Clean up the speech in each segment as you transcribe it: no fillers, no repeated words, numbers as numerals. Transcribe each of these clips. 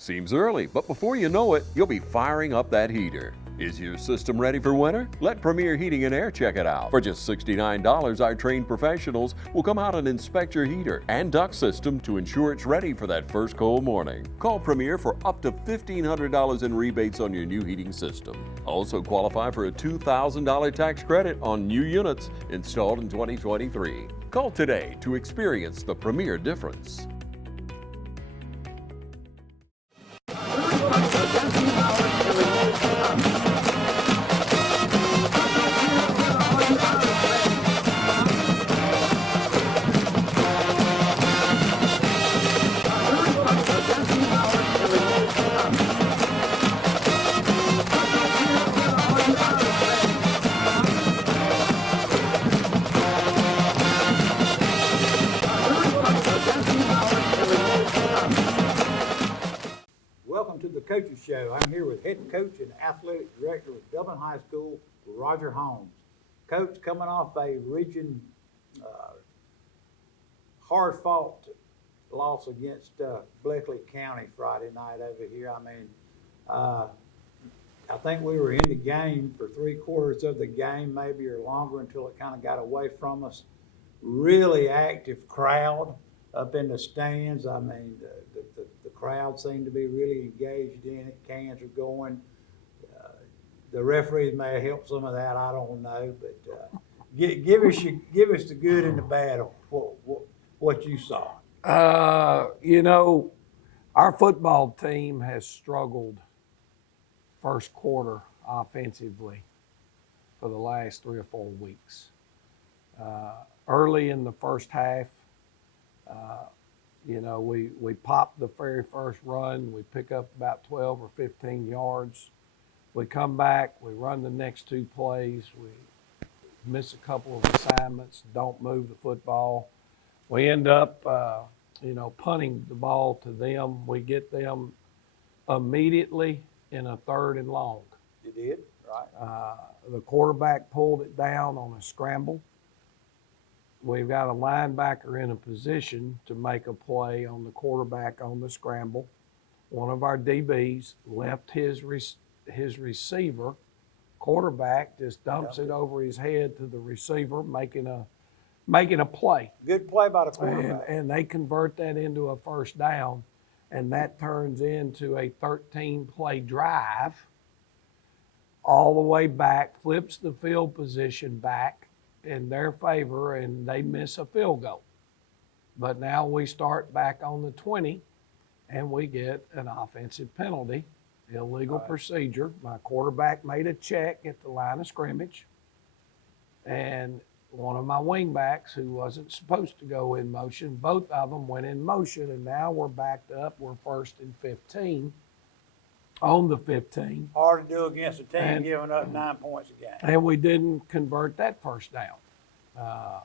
Seems early, but before you know it, you'll be firing up that heater. Is your system ready for winter? Let Premier Heating and Air check it out. For just $69, our trained professionals will come out and inspect your heater and duct system to ensure it's ready for that first cold morning. Call Premier for up to $1,500 in rebates on your new heating system. Also qualify for a $2,000 tax credit on new units installed in 2023. Call today to experience the Premier difference. Welcome to the Coaches Show. I'm here with head coach and athletic director of Dublin High School, Roger Holmes. Coach, coming off a region hard-fought loss against Bleckley County Friday night over here. I think we were in the game for 3/4 of the game, maybe, or longer, until it kind of got away from us. Really active crowd up in the stands. I mean, the crowd seemed to be really engaged in it. Cans are going. The referees may have helped some of that. I don't know, but give us the good and the bad of what you saw. Our football team has struggled first quarter offensively for the last 3 or 4 weeks. Early in the first half, we popped the very first run. We pick up about 12 or 15 yards. We come back, we run the next 2 plays. We miss a couple of assignments, don't move the football. We end up, punting the ball to them. We get them immediately in a 3rd and long. You did, right? The quarterback pulled it down on a scramble. We've got a linebacker in a position to make a play on the quarterback on the scramble. One of our DBs left his receiver. Quarterback just dumps it over his head to the receiver, making a play. Good play by the quarterback. And they convert that into a first down, and that turns into a 13-play drive all the way back, flips the field position back in their favor, and they miss a field goal. But now we start back on the 20, and we get an offensive penalty, illegal procedure. My quarterback made a check at the line of scrimmage, and one of my wingbacks, who wasn't supposed to go in motion, both of them went in motion, and now we're backed up. We're 1st and 15 on the 15. Hard to do against a team giving up 9 points a game. And we didn't convert that first down. I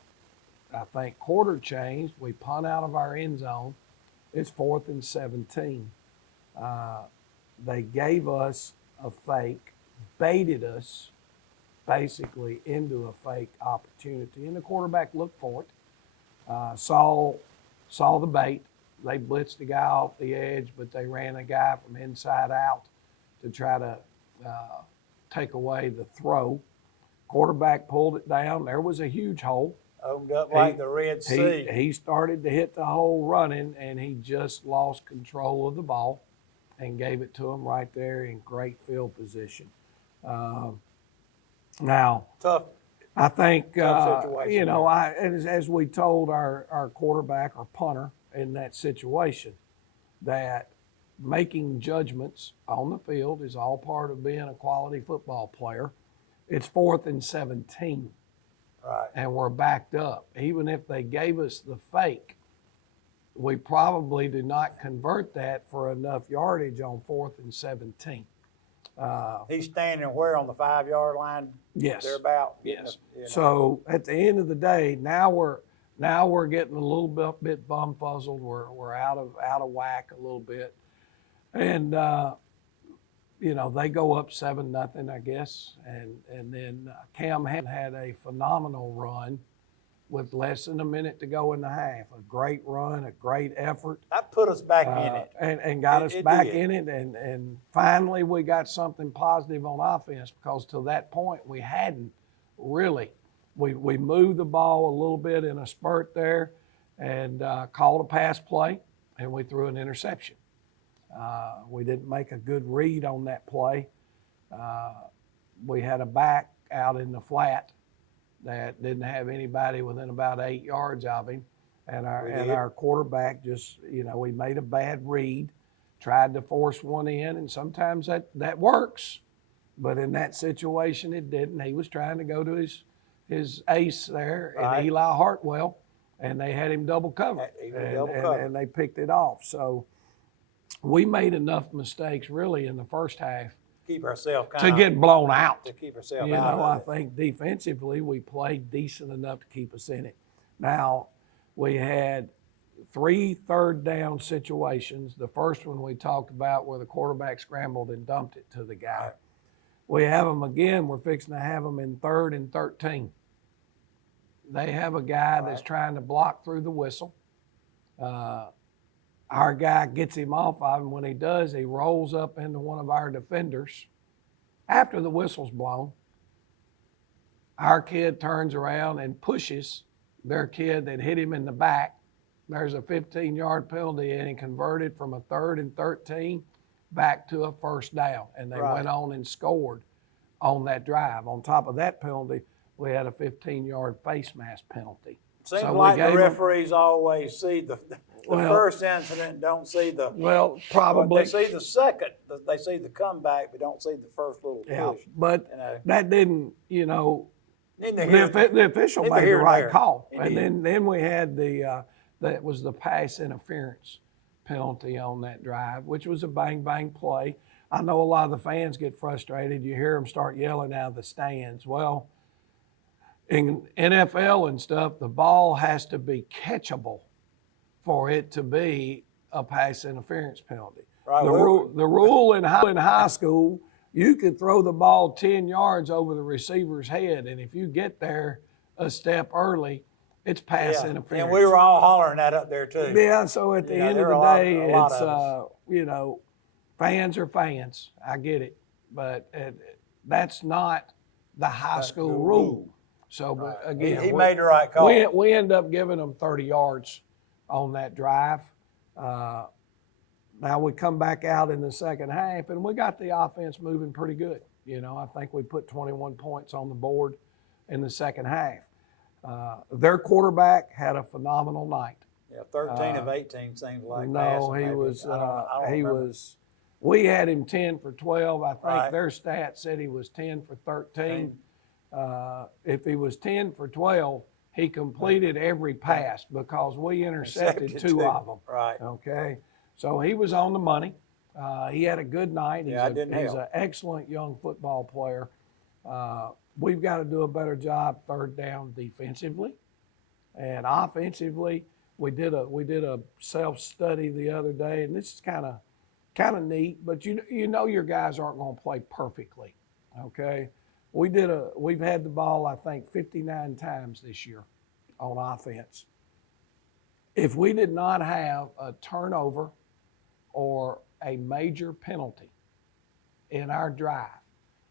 think quarter changed. We punt out of our end zone. It's 4th and 17. They gave us a fake, baited us basically into a fake opportunity, and the quarterback looked for it, saw the bait. They blitzed the guy off the edge, but they ran a guy from inside out to try to take away the throw. Quarterback pulled it down. There was a huge hole. Opened up like the Red Sea. He started to hit the hole running, and he just lost control of the ball and gave it to him right there in great field position. Now, Tough. I think, situation. as we told our quarterback or punter in that situation, that making judgments on the field is all part of being a quality football player. It's 4th and 17. Right. And we're backed up. Even if they gave us the fake, we probably do not convert that for enough yardage on 4th and 17. He's standing where, on the 5-yard line? Yes. Thereabout? Yes. So at the end of the day, now we're getting a little bit bum-fuzzled. We're out of whack a little bit. And, they go up 7-0, I guess. And then Cam had a phenomenal run with less than a minute to go in the half. A great run, a great effort. That put us back in it. And got us It back did. in it. And finally we got something positive on offense, because till that point we hadn't really. We moved the ball a little bit in a spurt there and called a pass play, and we threw an interception. We didn't make a good read on that play. We had a back out in the flat that didn't have anybody within about 8 yards of him. And our quarterback just, we made a bad read, tried to force one in, and sometimes that works. But in that situation, it didn't. He was trying to go to his ace there, Right. and Eli Hartwell, and they had him double covered. He was double covered. And they picked it off. So we made enough mistakes really in the first half Keep ourselves to get blown out. to keep ourselves You out know, of I think defensively we played decent enough to keep us in it. Now, we had 3 third down situations. The first one we talked about where the quarterback scrambled and dumped it to the guy. Right. We have them again. We're fixing to have them in 3rd and 13. They have a guy that's trying to block through the whistle. Our guy gets him off of him. When he does, he rolls up into one of our defenders. After the whistle's blown, our kid turns around and pushes their kid that hit him in the back. There's a 15-yard penalty, and he converted from a 3rd and 13 back to a first down. And they Right. went on and scored on that drive. On top of that penalty, we had a 15-yard face mask penalty. Seems So we like the gave 'em- referees always see the Well- first incident, don't see the. Well, probably. They see the second, they see the comeback, but don't see the first little Yeah, push. but That didn't, neither here, the official neither made here the nor right there. call. He And did. then we had that was the pass interference penalty on that drive, which was a bang play. I know a lot of the fans get frustrated. You hear them start yelling out of the stands. Well, in NFL and stuff, the ball has to be catchable for it to be a pass interference penalty. Right, The rule in high school, you could throw the ball 10 yards over the receiver's head, and if you get there a step early, it's pass yeah, interference. and we were all hollering that up there too. Yeah, so at the You know, end there of the were a day, lot it's, of us. fans are fans. I get it. But that's not the high school the rule. rule. So, but He again, made the right call. we end up giving them 30 yards on that drive. Now we come back out in the second half, and we got the offense moving pretty good. I think we put 21 points on the board in the second half. Their quarterback had a phenomenal night. Yeah, 13 of 18 seems like No, passing, he maybe. was. I don't He remember. was. We had him 10 for 12. I think Right. their stat said he was 10 for 13. If he was 10 for 12, he completed every pass because we intercepted Intercepted two two. of them. Right. Okay, so he was on the money. He had a good night. Yeah, it didn't he's help. an excellent young football player. We've got to do a better job third down defensively, and offensively. We did a self study the other day, and this is kind of neat. But you know your guys aren't going to play perfectly. Okay, we've had the ball I think 59 times this year on offense. If we did not have a turnover or a major penalty in our drive,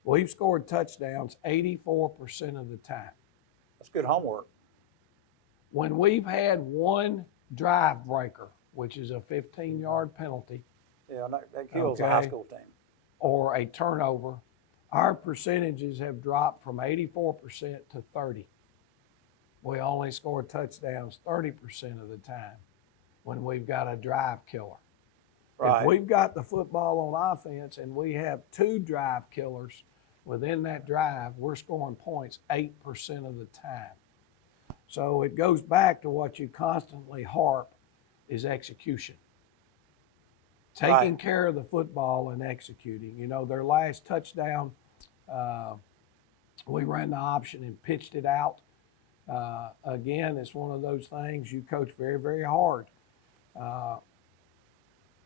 we've scored touchdowns 84% of the time. That's good homework. When we've had one drive breaker, which is a 15-yard penalty, Yeah, that kills a high Okay. school team. or a turnover, our percentages have dropped from 84% to 30. We only score touchdowns 30% of the time when we've got a drive killer. Right. If we've got the football on offense and we have two drive killers within that drive, we're scoring points 8% of the time. So it goes back to what you constantly harp is execution. Taking Right. care of the football and executing. Their last touchdown, we ran the option and pitched it out. Again, it's one of those things you coach very, very hard.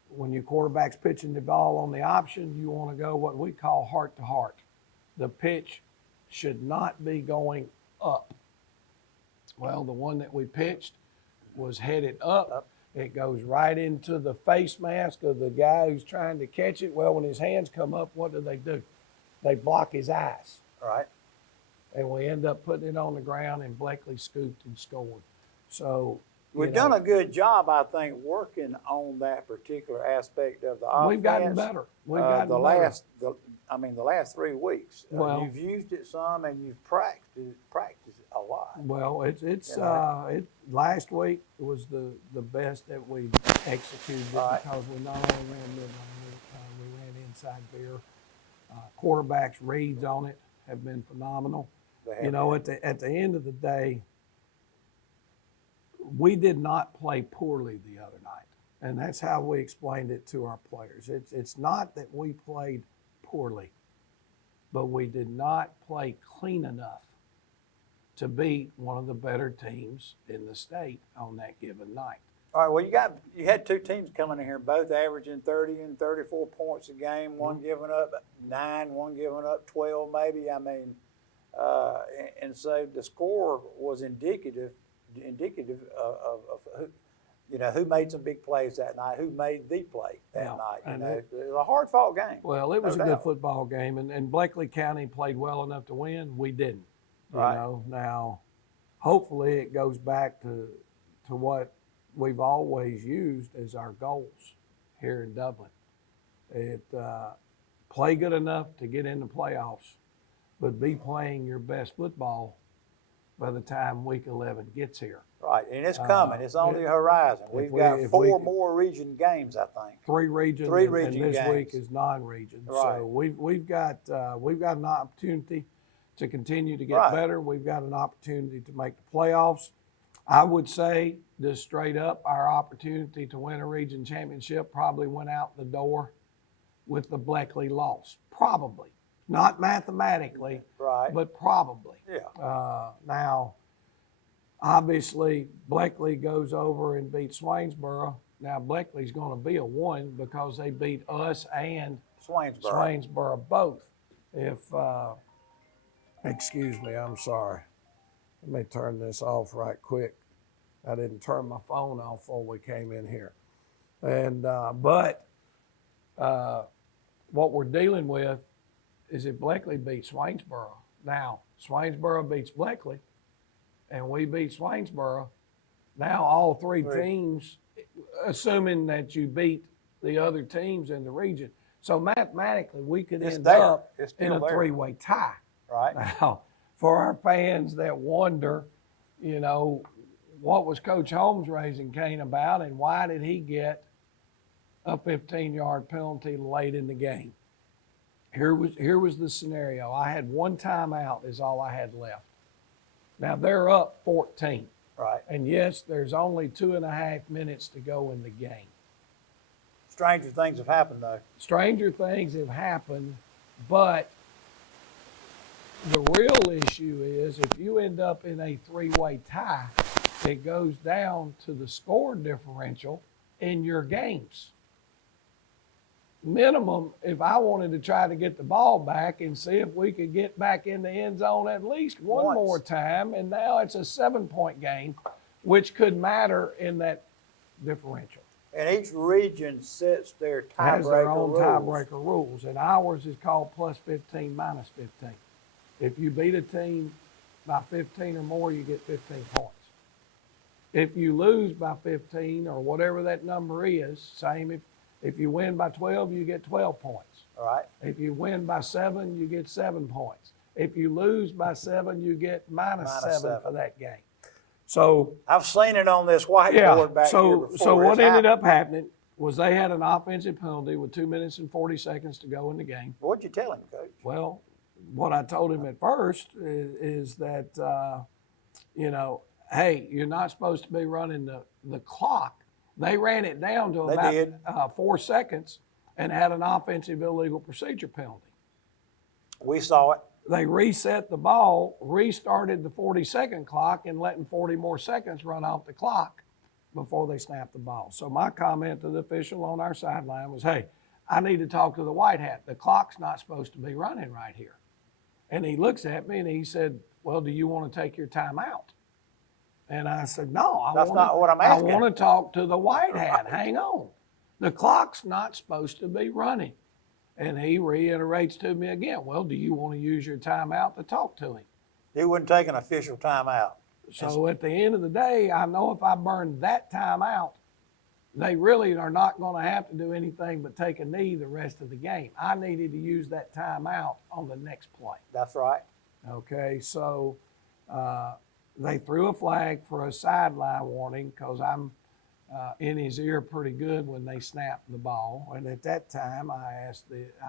When your quarterback's pitching the ball on the option, you want to go what we call heart to heart. The pitch should not be going up. Well, the one that we pitched was headed up. It goes right into the face mask of the guy who's trying to catch it. Well, when his hands come up, what do? They block his eyes. Right. And we end up putting it on the ground, and Blakely scooped and scored. So We've done a good job, I think, working on that particular aspect of the offense. We've gotten better. We've gotten better. The last 3 weeks. Well, you've used it some, and you've practiced a lot. Well, last week was the best that we executed it because we not only ran midline, we ran inside veer. Quarterbacks' reads on it have been phenomenal. You know, at the end of the day, we did not play poorly the other night, and that's how we explained it to our players. It's not that we played poorly, but we did not play clean enough to beat one of the better teams in the state on that given night. All right, well, you had 2 teams coming in here, both averaging 30 and 34 points a game, one giving up 9, one giving up 12 maybe. I mean, and so the score was indicative of who made some big plays that night, who made the play that night. It was a hard-fought game. Well, it was a good football game, and Blakely County played well enough to win. We didn't. You know, now, hopefully it goes back to what we've always used as our goals here in Dublin. Play good enough to get in the playoffs, but be playing your best football by the time week 11 gets here. Right, and it's coming. It's on the horizon. We've got 4 more region games, I think. 3 regions, and this games. week is non-region. Right. So we've got an opportunity to continue to get better. We've got an opportunity to make the playoffs. I would say, just straight up, our opportunity to win a region championship probably went out the door with the Blakely loss. Probably. Not mathematically, but probably. Yeah. Now, obviously, Blakely goes over and beats Swainsboro. Now, Blakely's going to be a 1 because they beat us and Swainsboro both. Excuse me, I'm sorry. Let me turn this off right quick. I didn't turn my phone off before we came in here. And but what we're dealing with is if Blakely beats Swainsboro. Now, Swainsboro beats Blakely, and we beat Swainsboro. Now all 3 teams, assuming that you beat the other teams in the region. So mathematically, we could end up in a 3-way tie. Right. Now, for our fans that wonder, what was Coach Holmes raising Cain about, and why did he get a 15-yard penalty late in the game? Here was the scenario. I had 1 timeout is all I had left. Now they're up 14. Right. And yes, there's only 2.5 minutes to go in the game. Stranger things have happened, though. Stranger things have happened, but the real issue is if you end up in a 3-way tie, it goes down to the score differential in your games. Minimum, if I wanted to try to get the ball back and see if we could get back in the end zone at least one more time, and now it's a 7-point game, which could matter in that differential. And each region sets their tiebreaker has their own rules. Tiebreaker rules, and ours is called plus 15, minus 15. If you beat a team by 15 or more, you get 15 points. If you lose by 15 or whatever that number is, same if you win by 12, you get 12 points. All right. If you win by 7, you get 7 points. If you lose by 7, you get minus 7 for that game. So I've seen it on this whiteboard back here before. So what ended up happening was they had an offensive penalty with 2 minutes and 40 seconds to go in the game. What'd you tell him, Coach? Well, what I told him at first is that, hey, you're not supposed to be running the clock. They ran it down to about 4 seconds and had an offensive illegal procedure penalty. We saw it. They reset the ball, restarted the 40-second clock, and letting 40 more seconds run off the clock before they snapped the ball. So my comment to the official on our sideline was, hey, I need to talk to the white hat. The clock's not supposed to be running right here. And he looks at me and he said, well, do you want to take your time out? And I said, no, That's not what I'm asking. I want to talk to the white hat. Hang on. The clock's not supposed to be running. And he reiterates to me again, well, do you want to use your timeout to talk to him? He wouldn't take an official timeout. So at the end of the day, I know if I burn that timeout, they really are not going to have to do anything but take a knee the rest of the game. I needed to use that timeout on the next play. That's right. Okay, so they threw a flag for a sideline warning because I'm in his ear pretty good when they snapped the ball. And at that time, I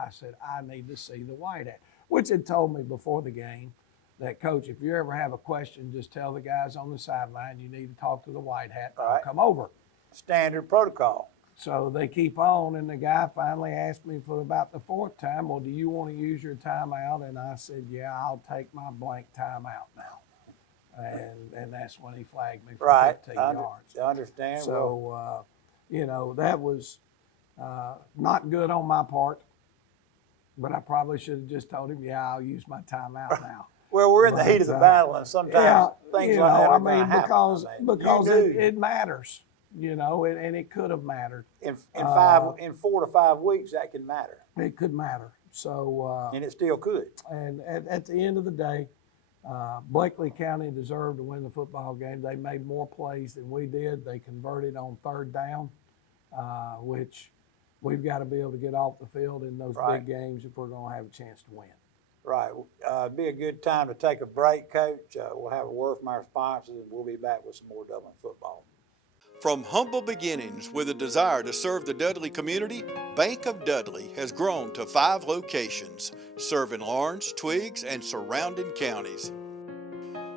said, I need to see the white hat, which had told me before the game that, Coach, if you ever have a question, just tell the guys on the sideline you need to talk to the white hat. All right. Come over. Standard protocol. So they keep on, and the guy finally asked me for about the fourth time, well, do you want to use your timeout? And I said, yeah, I'll take my blank timeout now. And that's when he flagged me for 15 yards. I understand. So, that was not good on my part, but I probably should have just told him, yeah, I'll use my timeout now. Well, we're in the heat of the battle, and sometimes things like that are going to happen. Because it matters, and it could have mattered. In 4 to 5 weeks, that can matter. It could matter. So, and it still could. And at the end of the day, Blakely County deserved to win the football game. They made more plays than we did. They converted on third down, which we've got to be able to get off the field in those big games if we're going to have a chance to win. Right. It'd be a good time to take a break, Coach. We'll have a word from our sponsors, and we'll be back with some more Dublin football. From humble beginnings with a desire to serve the Dudley community, Bank of Dudley has grown to 5 locations, serving Lawrence, Twiggs, and surrounding counties.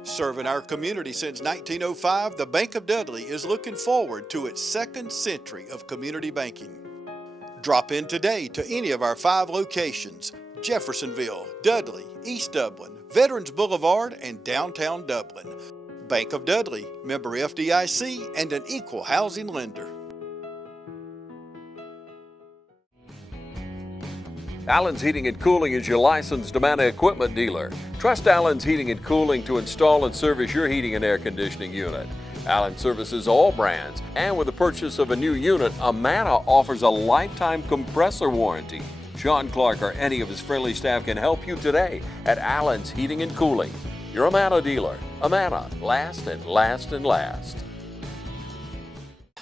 Serving our community since 1905, the Bank of Dudley is looking forward to its 2nd century of community banking. Drop in today to any of our 5 locations: Jeffersonville, Dudley, East Dublin, Veterans Boulevard, and downtown Dublin. Bank of Dudley, member FDIC, and an equal housing lender. Allen's Heating and Cooling is your licensed Amana equipment dealer. Trust Allen's Heating and Cooling to install and service your heating and air conditioning unit. Allen services all brands, and with the purchase of a new unit, Amana offers a lifetime compressor warranty. Sean Clark or any of his friendly staff can help you today at Allen's Heating and Cooling. Your Amana dealer. Amana, last and last and last.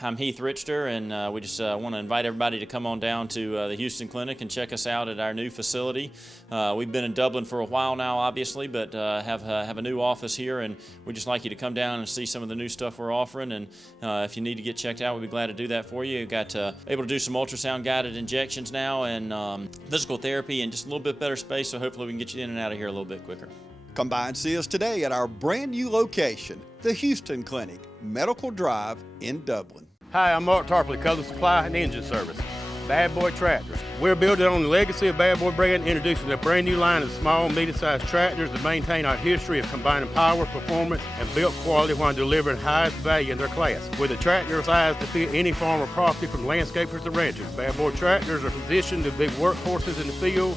I'm Heath Richter, and we just want to invite everybody to come on down to the Houston Clinic and check us out at our new facility. We've been in Dublin for a while now, obviously, but have a new office here, and we'd just like you to come down and see some of the new stuff we're offering. And if you need to get checked out, we'd be glad to do that for you. We've got able to do some ultrasound-guided injections now, and physical therapy, and just a little bit better space, so hopefully we can get you in and out of here a little bit quicker. Come by and see us today at our brand new location, the Houston Clinic, Medical Drive in Dublin. Hi, I'm Mark Tarpley, Color Supply and Engine Service. Bad Boy Tractors. We're building on the legacy of Bad Boy brand, introducing a brand new line of small, medium-sized tractors that maintain our history of combining power, performance, and build quality while delivering highest value in their class. With a tractor size to fit any farm or property from landscapers to ranchers, Bad Boy Tractors are positioned to be workhorses in the field.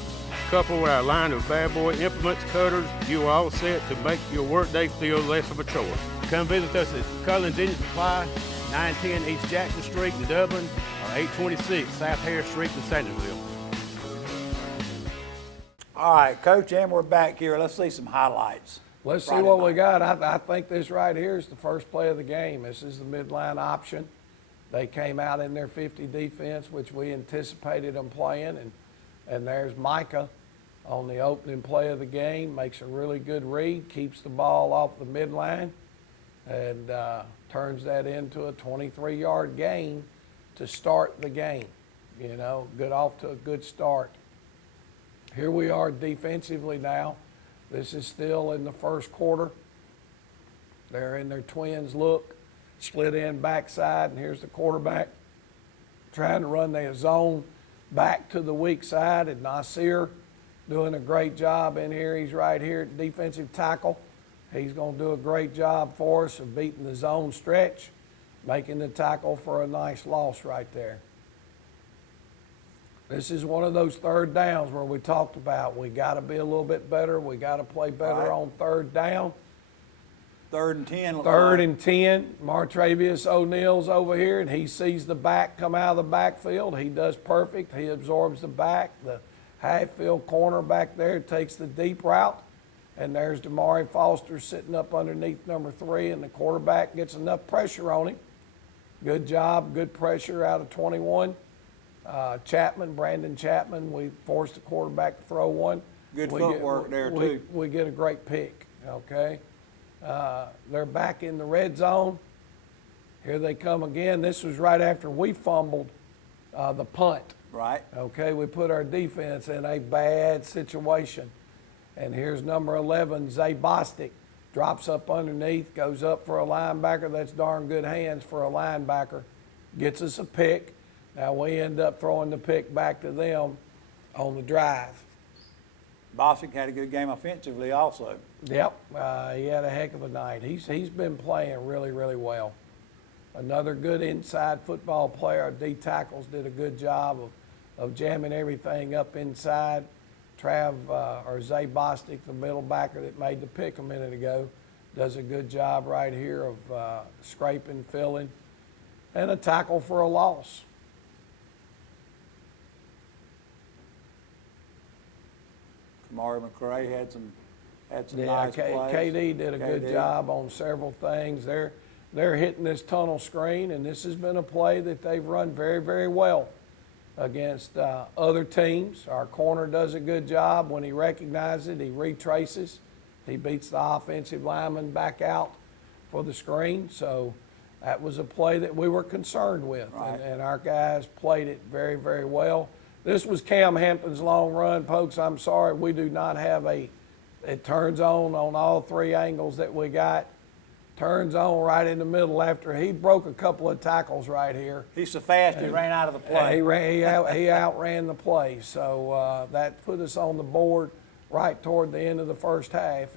Coupled with our line of Bad Boy implements, cutters, you are all set to make your workday feel less of a chore. Come visit us at Cullen's Engine Supply, 910 East Jackson Street in Dublin, or 826 South Harris Street in Sandersville. All right, Coach, and we're back here. Let's see some highlights. Let's see what we got. I think this right here is the first play of the game. This is the midline option. They came out in their 50 defense, which we anticipated them playing, and there's Micah on the opening play of the game, makes a really good read, keeps the ball off the midline, and turns that into a 23-yard gain to start the game. Good off to a good start. Here we are defensively now. This is still in the first quarter. They're in their twins look, split in backside, and here's the quarterback trying to run their zone back to the weak side, and Nasir doing a great job in here. He's right here at defensive tackle. He's going to do a great job for us of beating the zone stretch, making the tackle for a nice loss right there. This is one of those third downs where we talked about we got to be a little bit better. We got to play better on third down. 3rd and 10. look Third like. and 10, Martravius O'Neill's over here, and he sees the back come out of the backfield. He does perfect. He absorbs the back. The half-field corner back there takes the deep route, and there's Damari Foster sitting up underneath number 3, and the quarterback gets enough pressure on him. Good job, good pressure out of 21. Brandon Chapman, we forced the quarterback to throw one. Good footwork there, too. We get a great pick, okay? They're back in the red zone. Here they come again. This was right after we fumbled the punt. Right. Okay, we put our defense in a bad situation. And here's number 11, Zay Bostic, drops up underneath, goes up for a linebacker. That's darn good hands for a linebacker. Gets us a pick. Now we end up throwing the pick back to them on the drive. Bostic had a good game offensively also. Yep, he had a heck of a night. He's been playing really, really well. Another good inside football player. Our D tackles did a good job of jamming everything up inside. Zay Bostic, the middle backer that made the pick a minute ago, does a good job right here of scraping, filling, and a tackle for a loss. Kamari McCray had some Yeah, nice plays. KD did a good KD. job on several things. They're hitting this tunnel screen, and this has been a play that they've run very, very well against other teams. Our corner does a good job. When he recognizes it, he retraces. He beats the offensive lineman back out for the screen. So that was a play that we were concerned with, Right. and our guys played it very, very well. This was Cam Hampton's long run, folks. I'm sorry, we do not have it turns on all 3 angles that we got. Turns on right in the middle after he broke a couple of tackles right here. He's so fast he ran out of the play. He outran the play. So that put us on the board right toward the end of the first half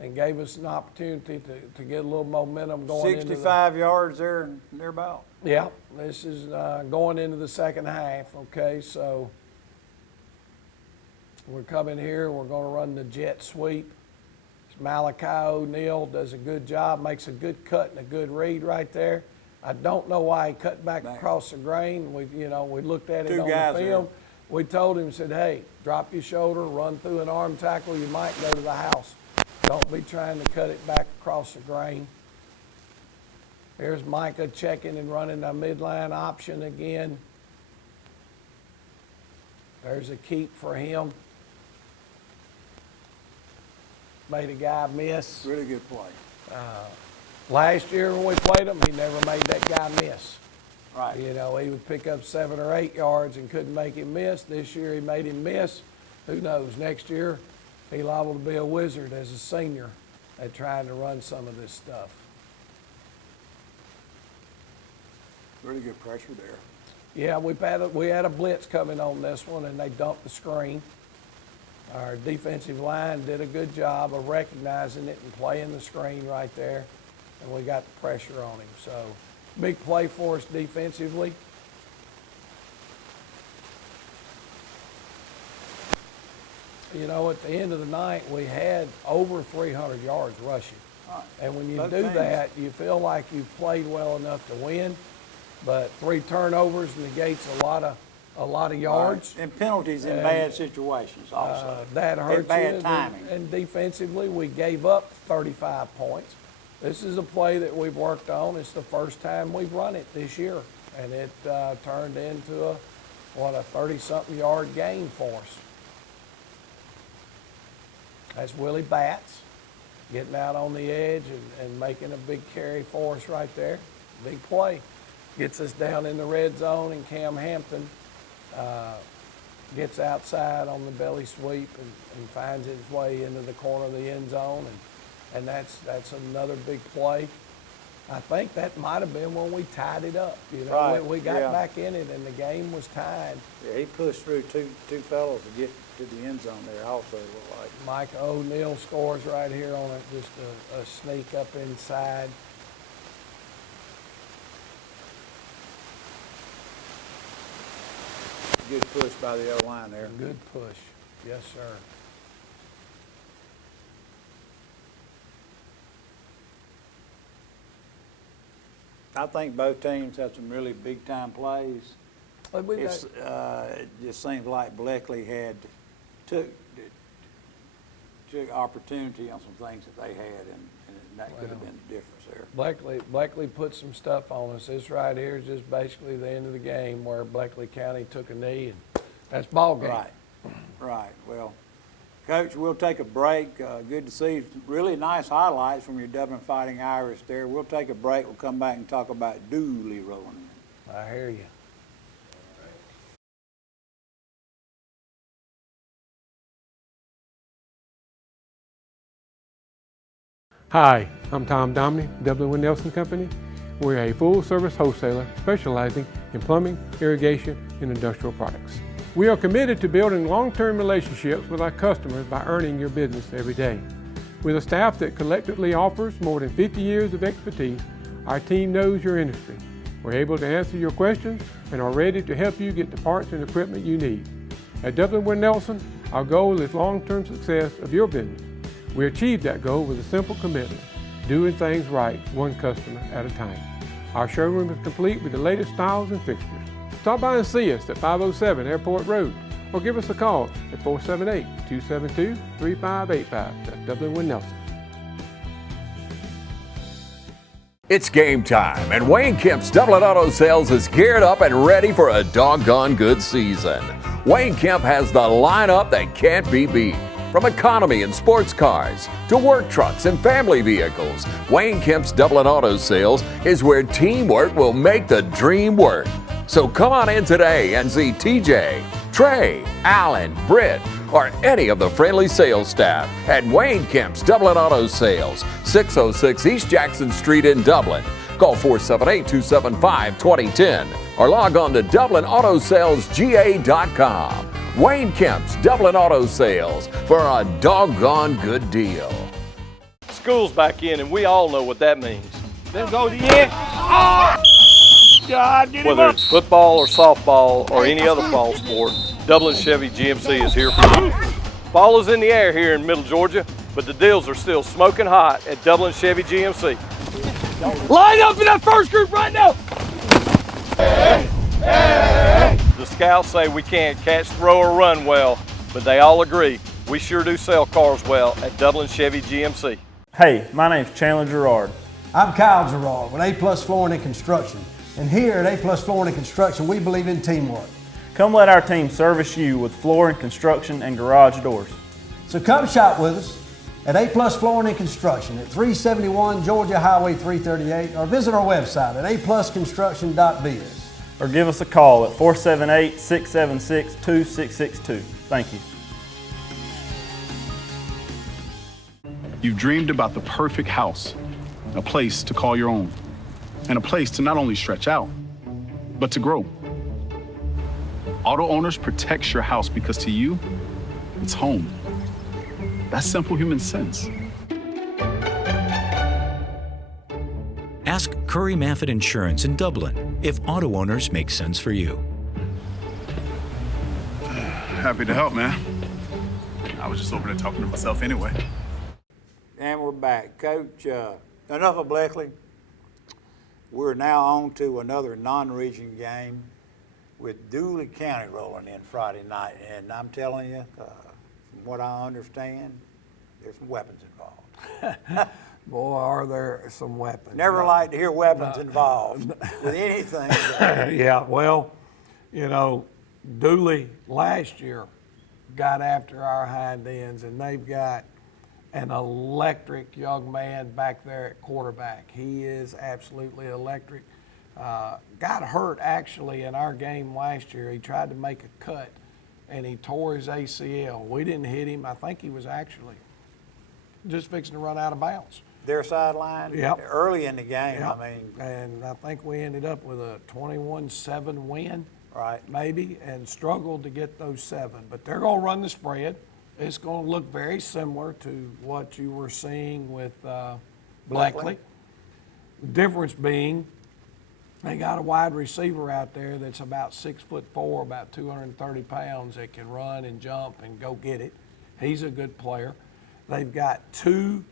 and gave us an opportunity to get a little momentum going 65 yards there and thereabout. Yeah, this is going into the second half, okay? So we're coming here. We're going to run the jet sweep. Malachi O'Neal does a good job, makes a good cut and a good read right there. I don't know why he cut back across the grain. We looked at it Two on guys the film. We told him, said, hey, drop your shoulder, run through an arm tackle. You might go to the house. Don't be trying to cut it back across the grain. Here's Micah checking and running a midline option again. There's a keep for him. Made a guy miss. Really good play. Last year when we played him, he never made that guy miss. Right. You know, he would pick up 7 or 8 yards and couldn't make him miss. This year he made him miss. Who knows? Next year he's liable to be a wizard as a senior at trying to run some of this stuff. Really good pressure there. Yeah, we had a blitz coming on this one, and they dumped the screen. Our defensive line did a good job of recognizing it and playing the screen right there, and we got the pressure on him. So, big play for us defensively. You know, at the end of the night, we had over 300 yards rushing. And when you do that, you feel like you've played well enough to win. But 3 turnovers negates a lot of yards. And penalties in bad situations also. That hurts bad you. timing. And defensively, we gave up 35 points. This is a play that we've worked on. It's the first time we've run it this year. And it turned into a 30-something yard gain for us. That's Willie Batts getting out on the edge and making a big carry for us right there. Big play. Gets us down in the red zone, and Cam Hampton gets outside on the belly sweep and finds his way into the corner of the end zone, and that's another big play. I think that might have been when we tied it up. You know, Right, we got yeah. back in it, and the game was tied. Yeah, he pushed through two fellows to get to the end zone there also, it looked like. Mike O'Neal scores right here on it, just a sneak up inside. Good push by the other line there. Good push. Yes, sir. I think both teams have some really big-time plays. But we It's, it just seems like Bleckley took opportunity on some things that they had, and that could have been the difference there. Bleckley put some stuff on us. This right here is just basically the end of the game where Bleckley County took a knee, and that's ball game. Right. Well, Coach, we'll take a break. Good to see really nice highlights from your Dublin Fighting Irish there. We'll take a break. We'll come back and talk about Dooley rolling in. I hear you. Hi, I'm Tom Domney, Dublin with Nelson Company. We're a full-service wholesaler specializing in plumbing, irrigation, and industrial products. We are committed to building long-term relationships with our customers by earning your business every day. With a staff that collectively offers more than 50 years of expertise, our team knows your industry. We're able to answer your questions and are ready to help you get the parts and equipment you need. At Dublin with Nelson, our goal is long-term success of your business. We achieve that goal with a simple commitment, doing things right, one customer at a time. Our showroom is complete with the latest styles and fixtures. Stop by and see us at 507 Airport Road, or give us a call at 478-272-3585. That's Dublin with Nelson. It's game time, and Wayne Kemp's Dublin Auto Sales is geared up and ready for a doggone good season. Wayne Kemp has the lineup that can't be beat. From economy and sports cars to work trucks and family vehicles, Wayne Kemp's Dublin Auto Sales is where teamwork will make the dream work. So come on in today and see TJ, Trey, Alan, Britt, or any of the friendly sales staff at Wayne Kemp's Dublin Auto Sales, 606 East Jackson Street in Dublin. Call 478-275-2010 or log on to DublinAutoSalesGA.com. Wayne Kemp's Dublin Auto Sales for a doggone good deal. School's back in, and we all know what that means. Then go to the end. Oh! God, get him up. Whether it's football or softball or any other fall sport, Dublin Chevy GMC is here for you. Fall is in the air here in Middle Georgia, but the deals are still smoking hot at Dublin Chevy GMC. Line up in that first group right now. Hey, hey. The scouts say we can't catch, throw, or run well, but they all agree we sure do sell cars well at Dublin Chevy GMC. Hey, my name's Chandler Gerard. I'm Kyle Gerard with A+ Flooring and Construction. And here at A+ Flooring and Construction, we believe in teamwork. Come let our team service you with flooring, construction, and garage doors. So come shop with us at A+ Flooring and Construction at 371 Georgia Highway 338 or visit our website at aplusconstruction.biz. Or give us a call at 478-676-2662. Thank you. You've dreamed about the perfect house, a place to call your own, and a place to not only stretch out, but to grow. Auto Owners protects your house because to you, it's home. That's simple human sense. Ask Curry Maffett Insurance in Dublin if Auto Owners make sense for you. Happy to help, man. I was just over there talking to myself anyway. And we're back. Coach, enough of Bleckley. We're now on to another non-region game with Dooley County rolling in Friday night. And I'm telling you, from what I understand, there's some weapons involved. Boy, are there some weapons. Never like to hear weapons involved with anything. Yeah, well, you know, Dooley last year got after our hind ends, and they've got an electric young man back there at quarterback. He is absolutely electric. Got hurt actually in our game last year. He tried to make a cut, and he tore his ACL. We didn't hit him. I think he was actually just fixing to run out of bounds. Their sideline, yep. Early in the game, Yep. I mean. And I think we ended up with a 21-7 win, Right. maybe, and struggled to get those 7. But they're going to run the spread. It's going to look very similar to what you were seeing with Bleckley. The difference being they got a wide receiver out there that's about 6'4", about 230 pounds, that can run and jump and go get it. He's a good player. They've got 2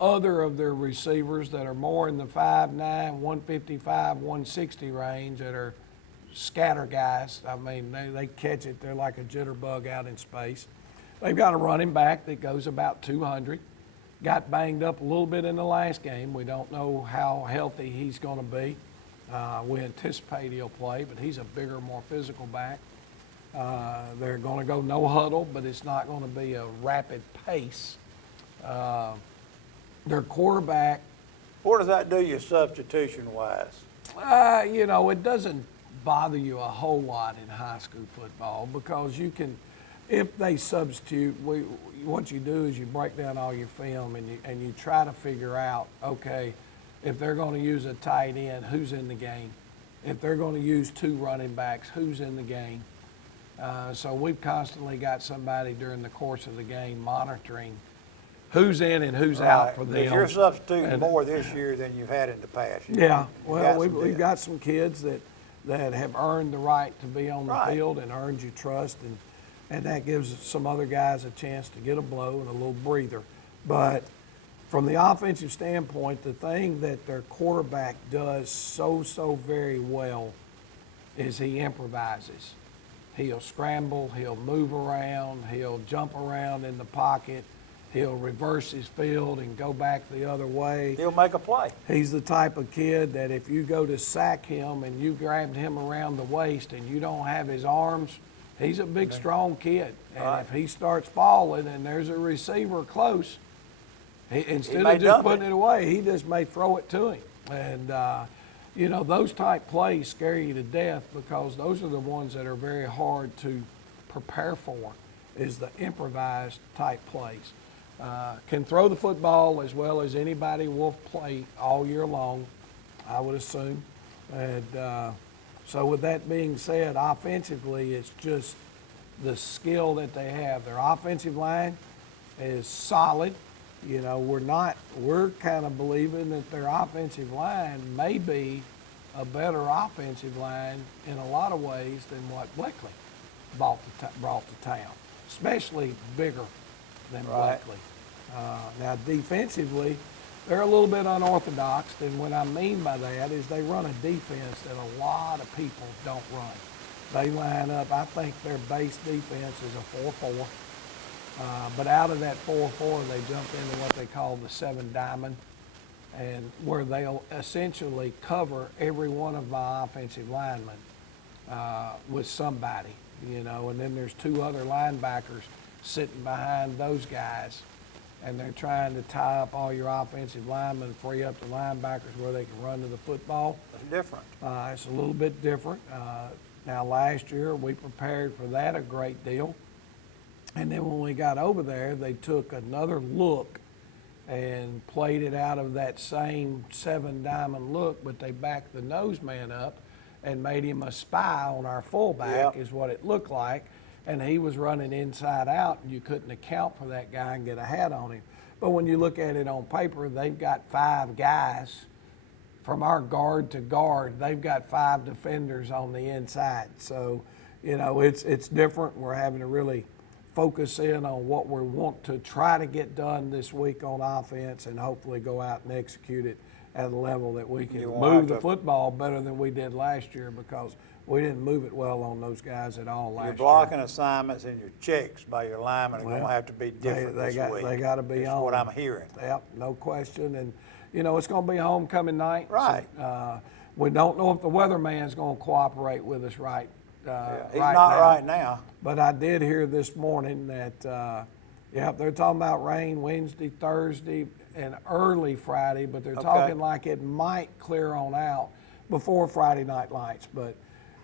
other of their receivers that are more in the 5'9", 155, 160 range that are scatter guys. I mean, they catch it. They're like a jitterbug out in space. They've got a running back that goes about 200. Got banged up a little bit in the last game. We don't know how healthy he's going to be. We anticipate he'll play, but he's a bigger, more physical back. They're going to go no huddle, but it's not going to be a rapid pace. Their quarterback. What does that do you substitution-wise? You know, it doesn't bother you a whole lot in high school football because you can, if they substitute, what you do is you break down all your film and you try to figure out, okay, if they're going to use a tight end, who's in the game? If they're going to use 2 running backs, who's in the game? So we've constantly got somebody during the course of the game monitoring who's in and who's out for them. You're substituting more this year than you've had in the past. Yeah, well, we've got some kids that have earned the right to be on the field and earned your trust, and that gives some other guys a chance to get a blow and a little breather. But from the offensive standpoint, the thing that their quarterback does so very well is he improvises. He'll scramble, he'll move around, he'll jump around in the pocket, he'll reverse his field and go back the other way. He'll make a play. He's the type of kid that if you go to sack him and you grabbed him around the waist and you don't have his arms, he's a big, strong kid. And if he starts falling and there's a receiver close, instead of just putting it away, he just may throw it to him. And, you know, those type plays scare you to death because those are the ones that are very hard to prepare for, is the improvised type plays. Can throw the football as well as anybody will play all year long, I would assume. And so with that being said, offensively, it's just the skill that they have. Their offensive line is solid. You know, we're kind of believing that their offensive line may be a better offensive line in a lot of ways than what Bleckley brought to town, especially bigger than Bleckley. Now, defensively, they're a little bit unorthodox, and what I mean by that is they run a defense that a lot of people don't run. They line up, I think their base defense is a 4-4. But out of that 4-4, they jump into what they call the 7 diamond, and where they'll essentially cover every one of my offensive linemen with somebody, you know, and then there's 2 other linebackers sitting behind those guys, and they're trying to tie up all your offensive linemen, free up the linebackers where they can run to the football. That's different. It's a little bit different. Now, last year, we prepared for that a great deal. And then when we got over there, they took another look and played it out of that same 7 diamond look, but they backed the nose man up and made him a spy on our fullback, is what it looked like. And he was running inside out, and you couldn't account for that guy and get a hat on him. But when you look at it on paper, they've got 5 guys from our guard to guard. They've got 5 defenders on the inside. So, you know, it's different. We're having to really focus in on what we want to try to get done this week on offense and hopefully go out and execute it at a level that we can move the football better than we did last year, because we didn't move it well on those guys at all last year. Your blocking assignments and your checks by your linemen are going to have to be different this week. They got to be on. That's what I'm hearing. Yep, no question. And, you know, it's going to be homecoming night. Right. So, we don't know if the weatherman's going to cooperate with us right he's not right now. But I did hear this morning that, they're talking about rain Wednesday, Thursday, and early Friday, but they're talking like it might clear on out before Friday Night Lights. But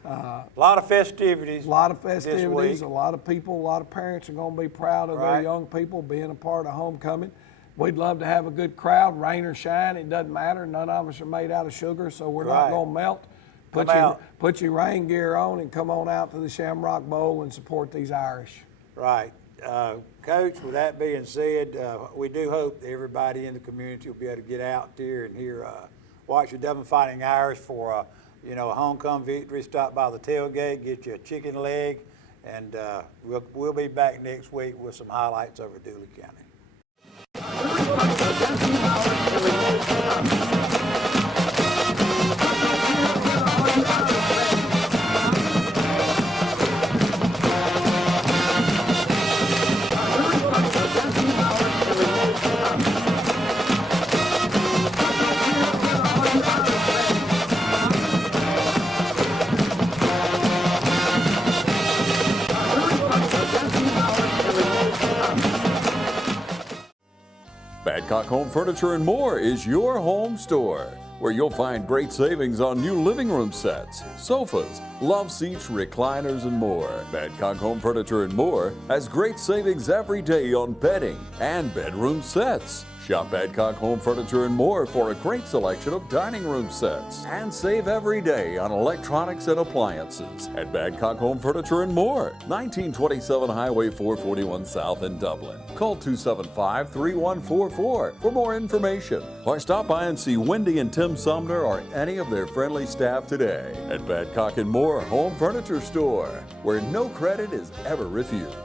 a lot of festivities. A lot of festivities. This week. A lot of people, a lot of parents are going to be proud of their young people being a part of homecoming. We'd love to have a good crowd, rain or shine. It doesn't matter. None of us are made out of sugar, so we're not going to melt. Put your rain gear on and come on out to the Shamrock Bowl and support these Irish. Right. Coach, with that being said, we do hope that everybody in the community will be able to get out there and watch the Dublin Fighting Irish for a homecoming victory. Stop by the tailgate, get you a chicken leg, and we'll be back next week with some highlights over Dooley County. Badcock Home Furniture and More is your home store, where you'll find great savings on new living room sets, sofas, love seats, recliners, and more. Badcock Home Furniture and More has great savings every day on bedding and bedroom sets. Shop Badcock Home Furniture and More for a great selection of dining room sets, and save every day on electronics and appliances at Badcock Home Furniture and More, 1927 Highway 441 South in Dublin. Call 275-3144 for more information, or stop by and see Wendy and Tim Sumner or any of their friendly staff today at Badcock and More Home Furniture Store, where no credit is ever refused.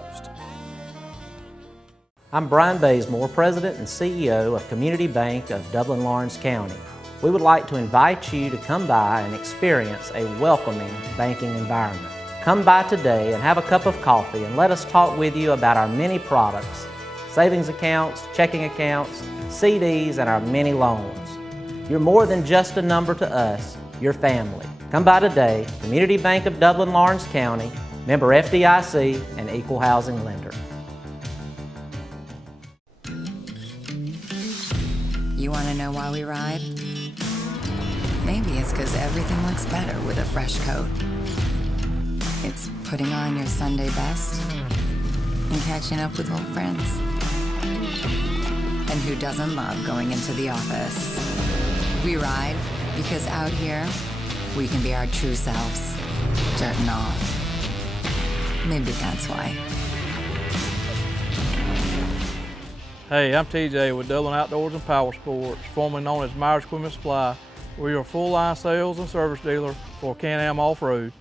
I'm Brian Bazemore, President and CEO of Community Bank of Dublin-Lawrence County. We would like to invite you to come by and experience a welcoming banking environment. Come by today and have a cup of coffee and let us talk with you about our many products, savings accounts, checking accounts, CDs, and our many loans. You're more than just a number to us, you're family. Come by today, Community Bank of Dublin-Lawrence County, member FDIC and equal housing lender. You want to know why we ride? Maybe it's because everything looks better with a fresh coat. It's putting on your Sunday best and catching up with old friends. And who doesn't love going into the office? We ride because out here, we can be our true selves, dirt and all. Maybe that's why. Hey, I'm TJ with Dublin Outdoors and Power Sports, formerly known as Myers Equipment Supply. We are a full-line sales and service dealer for Can-Am Off-Road.